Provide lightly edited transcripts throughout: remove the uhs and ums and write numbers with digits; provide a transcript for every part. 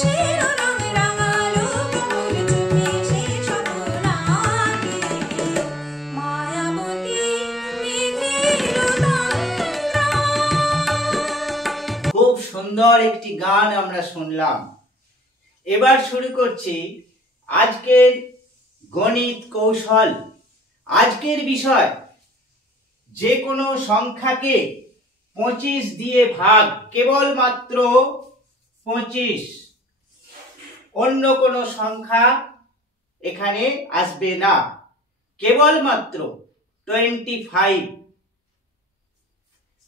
শিরোনাম রাঙালো প্রবল চোখে সে স্বপ্নাকে মায়াবতী মেঘের তন্দ্রা। খুব সুন্দর একটি গান আমরা শুনলাম। এবার শুরু করছি আজকের গণিত কৌশল। আজকের বিষয় যে কোনো সংখ্যাকে 25 দিয়ে ভাগ, কেবলমাত্র 25, অন্য কোনো সংখ্যা এখানে আসবে না, কেবলমাত্র 25।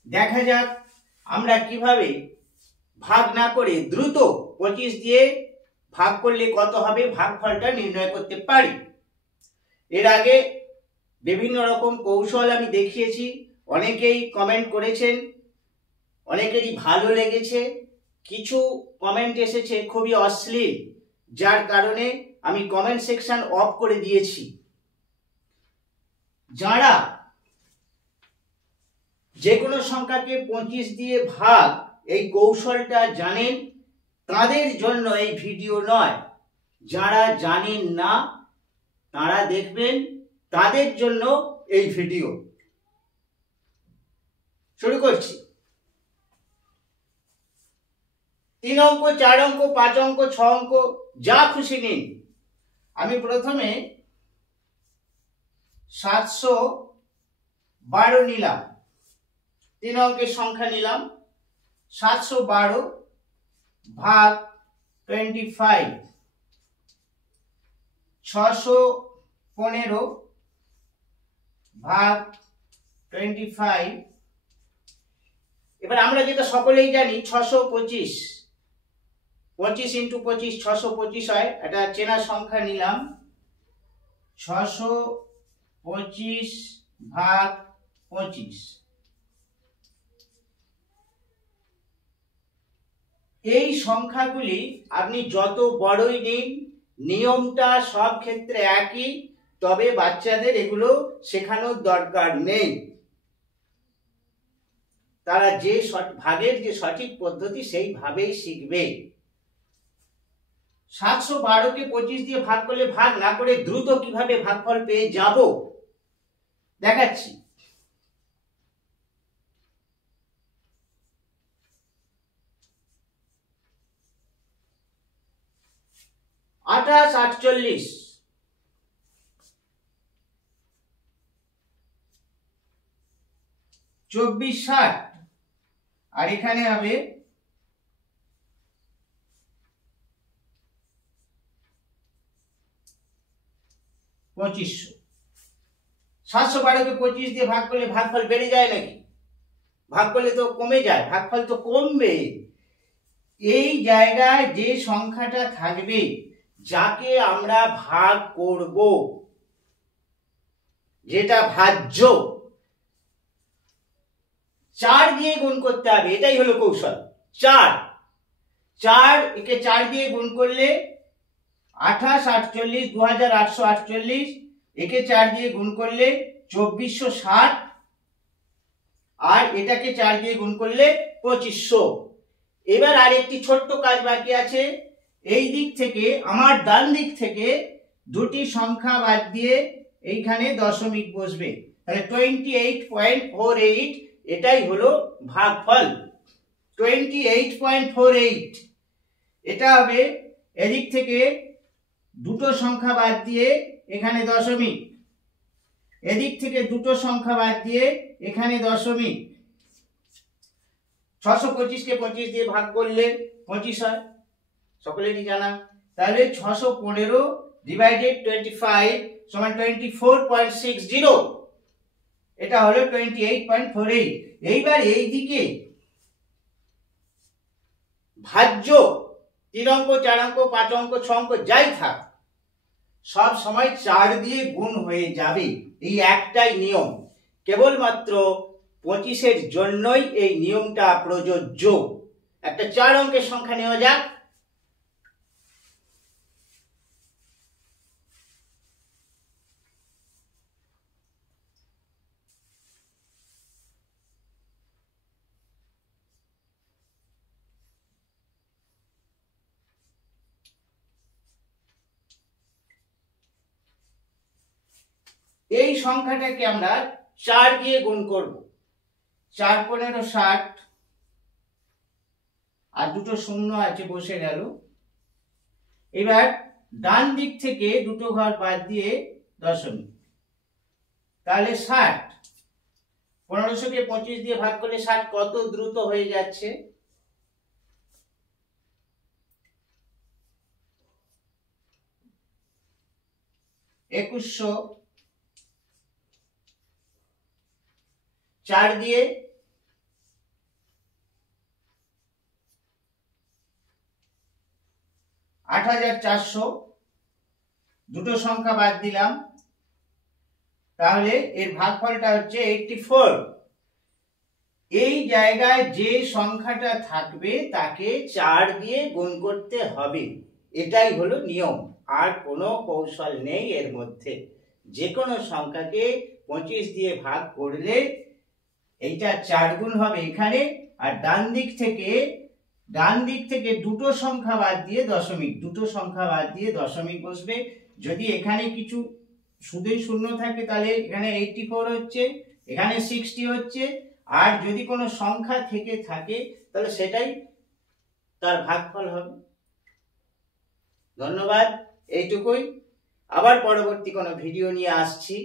দেখা যাক আমরা কিভাবে ভাগ না করে দ্রুত 25 দিয়ে ভাগ করলে কত হবে ভাগফলটা নির্ণয় করতে পারি। এর আগে বিভিন্ন রকম কৌশল আমি দেখিয়েছি, অনেকেই কমেন্ট করেছেন, অনেকেরই ভালো লেগেছে। কিছু কমেন্ট এসেছে খুবই অশ্লীল, যার কারণে আমি কমেন্ট সেকশন অফ করে দিয়েছি। যারা যে কোনো সংখ্যাকে 25 দিয়ে ভাগ এই কৌশলটা জানেন তাদের জন্য এই ভিডিও নয়। যারা জানেন না তারা দেখবেন, তাদের জন্য এই ভিডিও। শুরু করছি। 3 অঙ্ক, 4 অঙ্ক, 5 অঙ্ক, 6 অঙ্ক, যা খুশি নিন। আমি প্রথমে 712 নিলাম, 3 অঙ্কের সংখ্যা নিলাম। 712 ভাগ 25, 615 ভাগ 25। এবার আমরা যেটা সকলেই জানি 625, 25 × 25 625 হয়, এটা চেনা সংখ্যা নিলাম। 625 ভাগ 25। এই সংখ্যাগুলি আপনি যত বড়ই নিন, নিয়মটা সব ক্ষেত্রে একই, তবে বাচ্চাদের এগুলো শেখানোর দরকার নেই। তারা যে ভাগের যে সঠিক পদ্ধতি সেইভাবেই শিখবে। 712কে 25 দিয়ে ভাগ করলে, ভাগ না করে দ্রুত কিভাবে ভাগফল পেয়ে যাব দেখাচ্ছি। আঠাশ 48, 24 60, আর এখানে হবে 2500। 712কে 25 দিয়ে ভাগ করলে ভাগফল বেড়ে যায় নাকি? ভাগ করলে তো কমে যায়, ভাগফল তো কমবে। এই জায়গায় যে সংখ্যাটা থাকবে, যাকে আমরা ভাগ করব, যেটা ভাজ্য, 4 দিয়ে গুণ করতে হবে। এটাই হলো কৌশল। 4 একে 4 দিয়ে গুণ করলে 28 48 2848, একে 4 দিয়ে গুণ করলে 2460, আর এটাকে 4 দিয়ে গুণ করলে 2500। এবার আর একটি ছোট্ট কাজ বাকি আছে। এই দিক থেকে, আমার ডান দিক থেকে দুটি সংখ্যা বাদ দিয়ে এইখানে দশমিক বসবে, তাহলে 28.48, এটাই হলো ভাগফল। 28.48 এটা হবে। এদিক থেকে দুটো সংখ্যা বাদ দিয়ে এখানে দশমিক, এদিক থেকে দুটো সংখ্যা বাদ দিয়ে এখানে দশমিক। 625কে 25 দিয়ে ভাগ করলে 25 হয়, সকলেরই জানা। তাহলে 615 ডিভাইডেড 25 সমান 24.60, এটা হলো 28.48। এইবার এই দিকে ভাজ্য 3 অঙ্ক, 4 অঙ্ক, 5 অঙ্ক, 6 অঙ্ক যাই থাক, সব সময় 4 দিয়ে গুণ হয়ে যাবে। এই একটাই নিয়ম, কেবলমাত্র 25-এর জন্যই এই নিয়মটা প্রযোজ্য। একটা 4 অঙ্কের সংখ্যা নেওয়া যাক। এই সংখ্যাটাকে আমরা 4 দিয়ে গুণ করব। 4 15 60, আর দুটো শূন্য আছে বসে গেল। এবার ডান দিক থেকে দুটো ঘর বাদ দিয়ে দশমিক, তাহলে 60। 1500-কে 25 দিয়ে ভাগ করলে 60 কত দ্রুত হয়ে যাচ্ছে। একুশশো 4 দিয়ে 8400, দুটো সংখ্যা বাদ দিলাম, তাহলে এর ভাগফলটা হচ্ছে 84। এই জায়গায় যে সংখ্যাটা থাকবে তাকে 4 দিয়ে গুণ করতে হবে, এটাই হলো নিয়ম, আর কোনো কৌশল নেই এর মধ্যে। যে কোনো সংখ্যাকে 25 দিয়ে ভাগ করলে এইটা 4 গুণ হবে এখানে, আর ডান দিক থেকে দুটো সংখ্যা বাদ দিয়ে দশমিক, দুটো সংখ্যা বাদ দিয়ে দশমিক বসবে। যদি এখানে কিছু শুধুই শূন্য থাকে তাহলে এখানে 84 হচ্ছে, এখানে 60 হচ্ছে, আর যদি কোনো সংখ্যা থেকে থাকে তাহলে সেটাই তার ভাগফল হবে। ধন্যবাদ, এইটুকুই। আবার পরবর্তী কোনো ভিডিও নিয়ে আসছি।